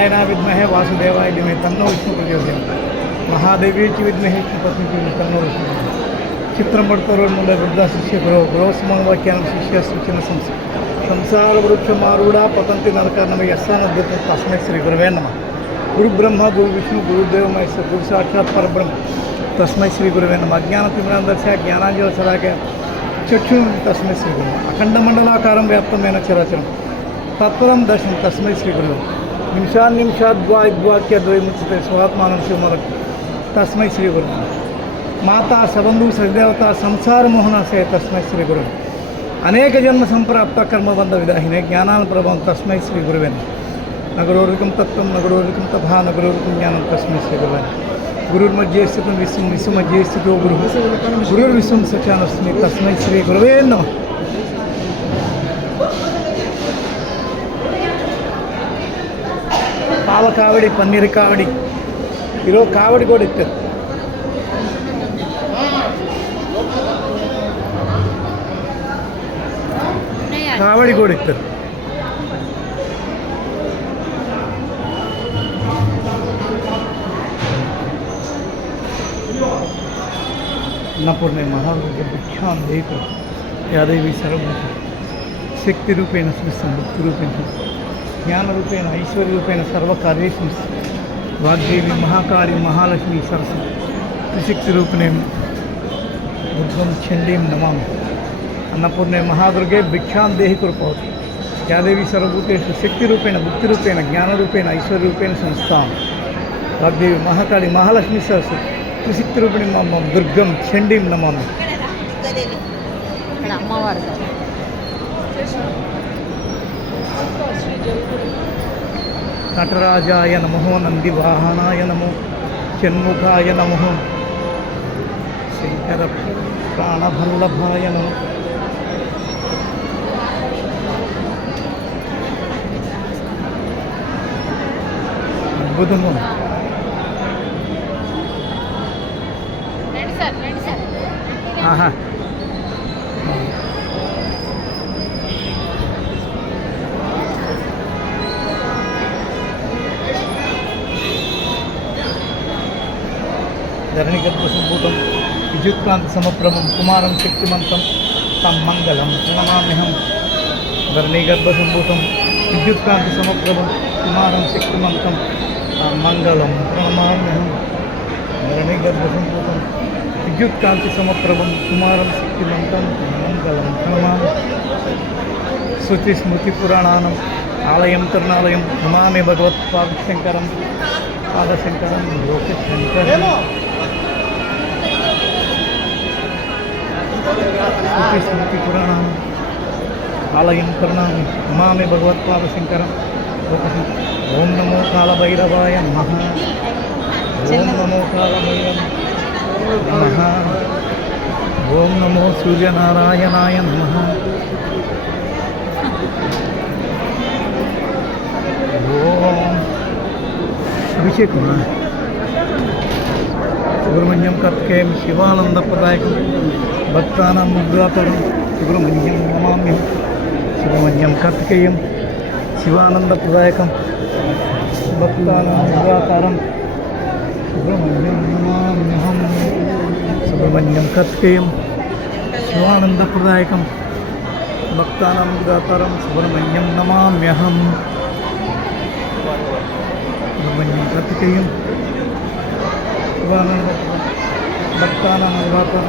नारायण विद्महे वासुदेवाय विमे तन्नो विष्णु प्रचोदय महादेवी की विद्महे पत्नी की विमे तन्नो विष्णु चित्रम पड़ता वृद्धा शिष्य गुरो गुरोसमवाख्यान शिष्य सूचन संसार वृक्ष मारूढ़ पतंति नरक नम यस्थान तस्मे श्री गुरवे नम। गुरु ब्रह्म गुरु विष्णु गुरुदेव महेश गुरु साक्षात् परब्रह्म। तस्मे श्री गुरवे नम। अज्ञान तीव्र दर्श ज्ञाजल सराग चक्षु तस्मे श्री गुरु अखंड मंडलाकार व्याप्त मैंने चराचर। दर्शन तस्मे श्री गुरु ನಿಮಿಷಾನ್ ನಿಮಿಷಾದ್ವಾ ಇದ್ವಾಕ್ಯ ದ್ವೈ ಮುಚ್ಚುತ್ತೆ. ಸ್ವಾತ್ಮಾನ ಶಿವಮೊಗ್ಗ. ತಸ್ಮೈ ಶ್ರೀ ಗುರು. ಮಾತಾ ಸಬಂಧು ಸದೇವತಾ ಸಂಸಾರ ಮೋಹನ ಸೇ ತಸ್ಮೈ ಶ್ರೀ ಗುರು. ಅನೇಕ ಜನ್ಮ ಸಂಪ್ರಾಪ್ತ ಕರ್ಮ ಬಂದ ವಿಧಾಹಿನಿ ಜ್ಞಾನಾನ ಪ್ರಭಾವ ತಸ್ಮೈ ಶ್ರೀ ಗುರುವೇನ ನಗರೋರ್ಗಂ ತತ್ವಂ ನಗರೋರ್ಗಂ ತಥಾ ನಗರೋರ್ಗಂ ಜ್ಞಾನಂ ತಸ್ಮೈ ಶ್ರೀ ಗುರುವೇನ ಗುರುರ್ ಗುರುರ್ಮಧ್ಯೆ ಸ್ಥಿತಂ ವಿಶ್ವ ಮಧ್ಯೆ ಸ್ಥಿತೋ ಗುರು. ಗುರುರ್ ಗುರುರ್ವಿಶ್ವಂ ಸಚಾನಸ್ಮಿ ತಸ್ಮೈ ಶ್ರೀ ಗುರುವೇ ನಮಃ. పాల కావడి పన్నీర్ కావడి ఈరోజు కావడి కూడా ఇస్తారు కావడి కూడా ఇస్తారు అన్నపూర్ణ మహావిద్య భిక్షాం దేకు యాదేవి సర్వభూత శక్తి రూపేణ సృష్టం భక్తి రూపేణ జ్ఞాన రూపేణ ఐశ్వర్య రూపేణ సర్వకార్యేషు వాగ్దేవి మహాకాళి మహాలక్ష్మి సరస్వతి త్రిశక్తి రూపిణే దుర్గం చండీం నమామి అన్నపూర్ణే మహాదుర్గే భిక్షాం దేహి కృపవతి యాదేవి సర్వభూతేషు శక్తి రూపేణ భక్తి రూపేణ జ్ఞాన రూపేణ ఐశ్వర్య రూపేణ సంస్థాం వాగ్దేవి మహాకాళి మహాలక్ష్మి సరస్వతి త్రిశక్తి రూపిణి నటరాజాయ నమో నందివాహనాయ నమో షణ్ముఖాయ నమో శంకర ప్రాణభల్లభాయ నమో. అద్భుతము. ఆహా. ధరణిగర్భసంభూతం విద్యుత్క్రాంతి సమప్రభం కుమారం శక్తిమంతం తం మంగళం ప్రణమామ్యహం ధరణిగర్భసంభూతం విద్యుత్క్రాంతి సమప్రభం కుమారం శక్తిమంతం తం మంగళం ప్రణమామ్యహం ధరణిగర్భసంభూతం విద్యుత్కాంతి సమప్రభం కుమారం శక్తిమంతం మంగళం ప్రణమామి శృతి స్మృతి పురాణానం ఆలయం కరుణాలయం నమామి భగవత్ పాదశంకరం పాదశంకరం లోకశంకరం శృతి స్మృతి పురాణం ఆలయం ప్రణాం ఉమామి భగవత్పాద శంకరం ఒకటి ఓం నమో కాలభైరవాయ నమః. ఓం నమో కాలభైరవ నమః. ఓం నమో సూర్యనారాయణాయ నమ. ఓం. అభిషేకమా సుబ్రహ్మణ్యం కత్కేయం శివానందప్రదాయకం భక్తానాం ముద్రాతరం సుబ్రహ్మణ్యం నమామ్యం సుబ్రహ్మణ్యం కార్తికేయం శివానందప్రదాయకం భక్తానాం ముద్రాతారం సుబ్రహ్మణ్యం నమామ్యహం సుబ్రహ్మణ్యం కార్తికేయం శివానందప్రదాయకం భక్తానాం ముద్రాతారం సుబ్రహ్మణ్యం నమామ్యహం సుబ్రహ్మణ్యం కార్తికేయం శివానంద భక్తానంద సుబ్రహ్మణ్యం